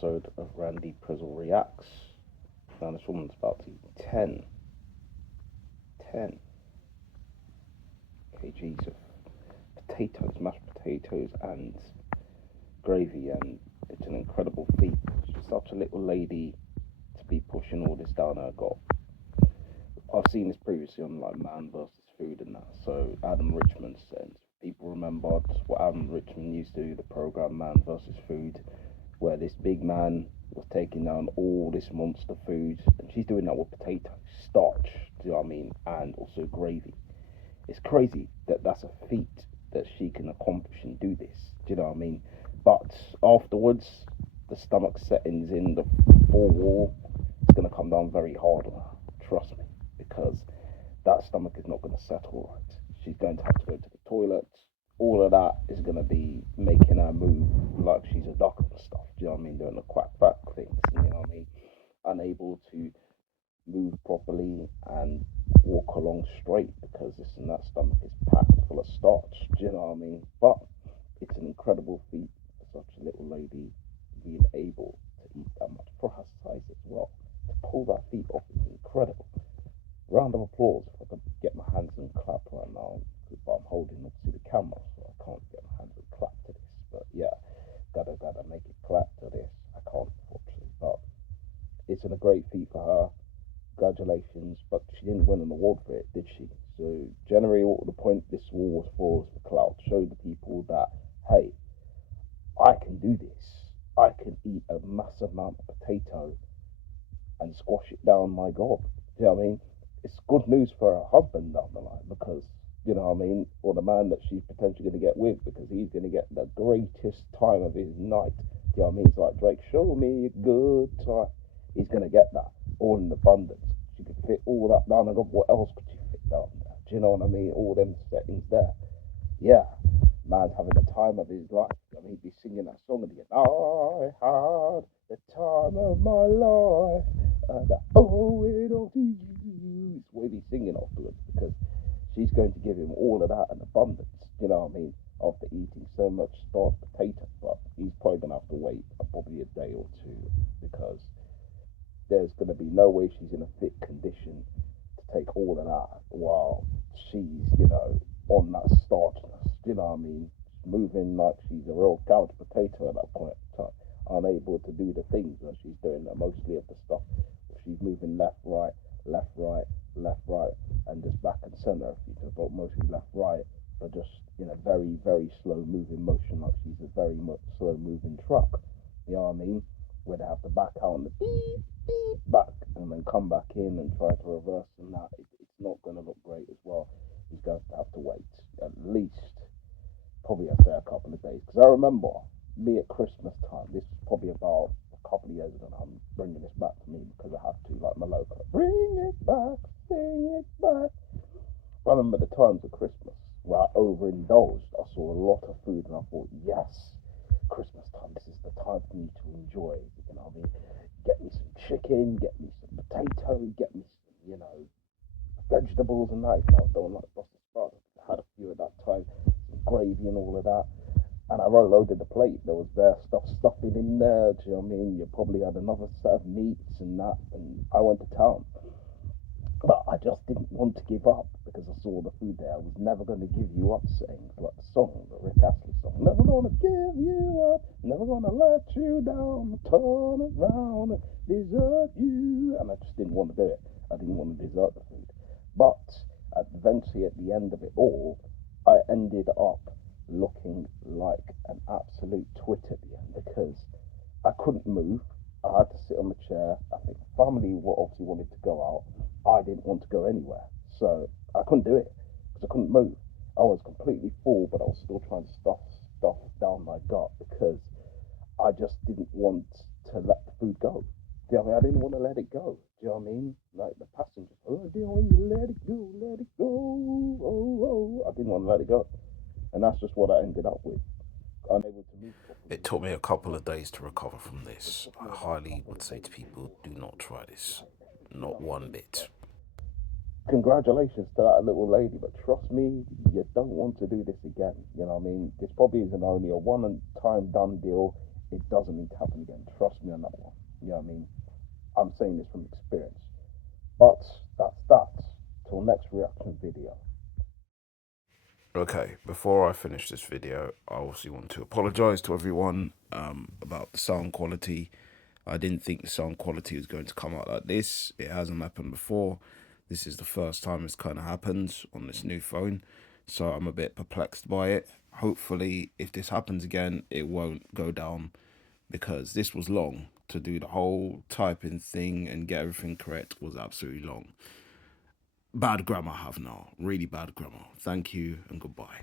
episode of Randy Prizzle Reacts. Now, this woman's about to eat 10 kgs of potatoes, mashed potatoes, and gravy, and it's an incredible feat. She's such a little lady to be pushing all this down her gut. I've seen this previously on like Man versus Food and that. So Adam Richman said, people remembered what Adam Richman used to do, the program Man versus Food, where this big man was taking down all this monster food, and she's doing that with potatoes, starch, do you know what I mean, and also gravy. It's crazy that that's a feat that she can accomplish and do this, do you know what I mean? But afterwards, the stomach settings in, the four wall, it's going to come down very hard on her, trust me, because that stomach is not going to settle right. She's going to have to go to the toilet. All of that is going to be making her move like she's a duck and stuff. Do you know what I mean? Doing the quack quack things. You know what I mean? Unable to move properly and walk along straight because this and that stomach is packed full of starch. Do you know what I mean? But it's an incredible feat for such a little lady being able to eat that much for her size as well. To pull that feat off is incredible. Round of applause if I could get my hands and clap right now, but I'm holding obviously the camera, so I can't get my hands and clap to this. But yeah, gotta make it clap to this. I can't, unfortunately, but it's a great feat for her. Congratulations, but she didn't win an award for it, did she? So generally, what the point this war was for clout. Show the people that, hey, I can do this. I can eat a massive amount of potato and squash it down my gob. Do you know what I mean? It's good news for her husband down the line because, you know what I mean, or the man that she's potentially going to get with, because he's going to get the greatest time of his night. Do you know what I mean? It's like Drake, show me a good time. He's going to get that all in abundance. She could fit all that down. And what else could she fit down there? Do you know what I mean? All them settings there. Yeah, man's having the time of his life. I mean, he'd be singing that song again. I had the time of my life, and I owe it all to you. It's what he'd be singing afterwards because she's going to give him all of that in abundance. You know what I mean? After eating so much starved potato, but he's probably gonna have to wait probably a day or two because there's going to be no way she's in a fit condition to take all of that while she's, on that starchness. Do you know what I mean? Moving like she's a real couch potato at that point in time, unable to do the things that she's doing, mostly of the stuff. She's moving left, right, left, right, left, right, and just back and center. But mostly left, right, but just in a very, very slow moving motion, like she's a very much slow moving truck. You know what I mean? Where they have to back out on the beep, beep, back, and then come back in and try to reverse, and that it's not going to look great as well. He's going to have to wait at least, probably I'd say a couple of days, because I remember me at Christmas time. This was probably about a couple of years ago. Now I'm bringing this back to me because I have to, like my local, bring it back, bring it back. I remember the times of Christmas where I overindulged. I saw a lot of food and I thought, yes, Christmas time, this is the time for me to enjoy. You know what I mean? Get me some chicken, get me some potato, get me some, vegetables and that. I don't like Brussels sprouts. I had a few at that time, some gravy and all of that. And I loaded the plate. There was stuffing in there. Do you know what I mean? You probably had another set of meats and that. And I went to town. But I just didn't want to give up because I saw the food there. I was never going to give you up, saying like the song, the Rick Astley song. Never going to give you up, never going to let you down, turn around and desert you. And I just didn't want to do it. I didn't want to desert the food. But eventually, at the end of it all, I ended up looking like an absolute twit at the end because I couldn't move. I had to sit on the chair. I think family obviously wanted to go out. I didn't want to go anywhere, so I couldn't do it because I couldn't move. I was completely full, but I was still trying to stuff down my gut because I just didn't want to let the food go. Do you know what I mean? I didn't want to let it go. Do you know what I mean? Like the passengers, oh, dear, when you let it go, let it go. Oh, oh. I didn't want to let it go, and that's just what I ended up with. Unable to move It properly. took me a couple of days to recover from this. I highly would say to people, do not try this. Not one bit. Congratulations to that little lady, but trust me, you don't want to do this again. You know what I mean? This probably isn't only a one time done deal. it doesn't need to happen again. Trust me on that one. You know what I mean? I'm saying this from experience. But that's that. Till next reaction video. Okay, before I finish this video, I obviously want to apologise to everyone about the sound quality. I didn't think the sound quality was going to come out like this. It hasn't happened before. This is the first time it's kind of happened on this new phone, so I'm a bit perplexed by it. Hopefully, if this happens again, it won't go down, because this was long. To do the whole typing thing and get everything correct was absolutely long. Bad grammar I have now. Really bad grammar. Thank you and goodbye.